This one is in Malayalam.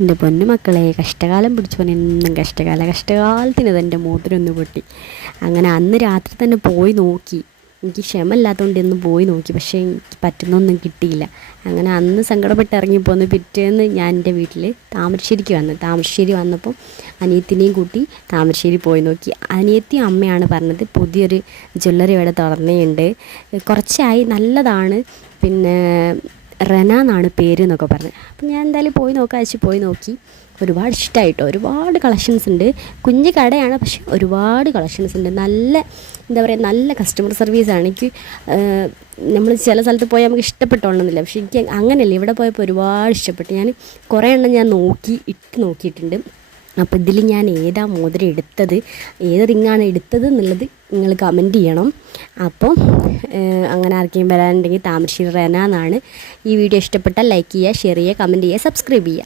എൻ്റെ പൊന്നു മക്കളെ, കഷ്ടകാലം പിടിച്ചവൻ എന്നും കഷ്ടകാലത്തിന് തന്നെ മോതിരൊന്ന് പൊട്ടി. അങ്ങനെ അന്ന് രാത്രി തന്നെ പോയി നോക്കി. എനിക്ക് ക്ഷമയില്ലാത്തതുകൊണ്ട് ഒന്ന് പോയി നോക്കി, പക്ഷേ എനിക്ക് പറ്റുന്നൊന്നും കിട്ടിയില്ല. അങ്ങനെ അന്ന് സങ്കടപ്പെട്ട് ഇറങ്ങിപ്പോന്ന് പിറ്റേന്ന് ഞാൻ എൻ്റെ വീട്ടിൽ താമരശ്ശേരി വന്നപ്പോൾ അനിയത്തിനെയും കൂട്ടി താമരശ്ശേരി പോയി നോക്കി. അനിയത്തി അമ്മയാണ് പറഞ്ഞത് പുതിയൊരു ജ്വല്ലറി ഇവിടെ തുറന്നുണ്ട്, കുറച്ചായി, നല്ലതാണ്, പിന്നെ റെന എന്നാണ് പേര് എന്നൊക്കെ പറഞ്ഞത്. അപ്പം ഞാൻ എന്തായാലും പോയി നോക്കി. ഒരുപാട് ഇഷ്ടമായിട്ടോ. ഒരുപാട് കളക്ഷൻസ് ഉണ്ട്. കുഞ്ഞു കടയാണ്, പക്ഷെ ഒരുപാട് കളക്ഷൻസ് ഉണ്ട്. നല്ല എന്താ പറയുക, നല്ല കസ്റ്റമർ സർവീസാണ്. എനിക്ക് നമ്മൾ ചില സ്ഥലത്ത് പോയാൽ നമുക്ക് ഇഷ്ടപ്പെട്ടോണമെന്നില്ല, പക്ഷെ എനിക്ക് അങ്ങനെയല്ല. ഇവിടെ പോയപ്പോൾ ഒരുപാട് ഇഷ്ടപ്പെട്ടു. ഞാൻ കുറേ എണ്ണം ഞാൻ ഇട്ട് നോക്കിയിട്ടുണ്ട്. അപ്പോൾ ഇതിൽ ഞാൻ ഏതാ മോതിരം എടുത്തത്, ഏത് റിങ്ങാണ് എടുത്തത് എന്നുള്ളത് നിങ്ങൾ കമൻറ്റ് ചെയ്യണം. അപ്പോൾ അങ്ങനെ ആർക്കെങ്കിലും വരാനുണ്ടെങ്കിൽ താമരശ്ശേരി റെന എന്നാണ്. ഈ വീഡിയോ ഇഷ്ടപ്പെട്ടാൽ ലൈക്ക് ചെയ്യുക, ഷെയർ ചെയ്യുക, കമൻറ്റ് ചെയ്യുക, സബ്സ്ക്രൈബ് ചെയ്യുക.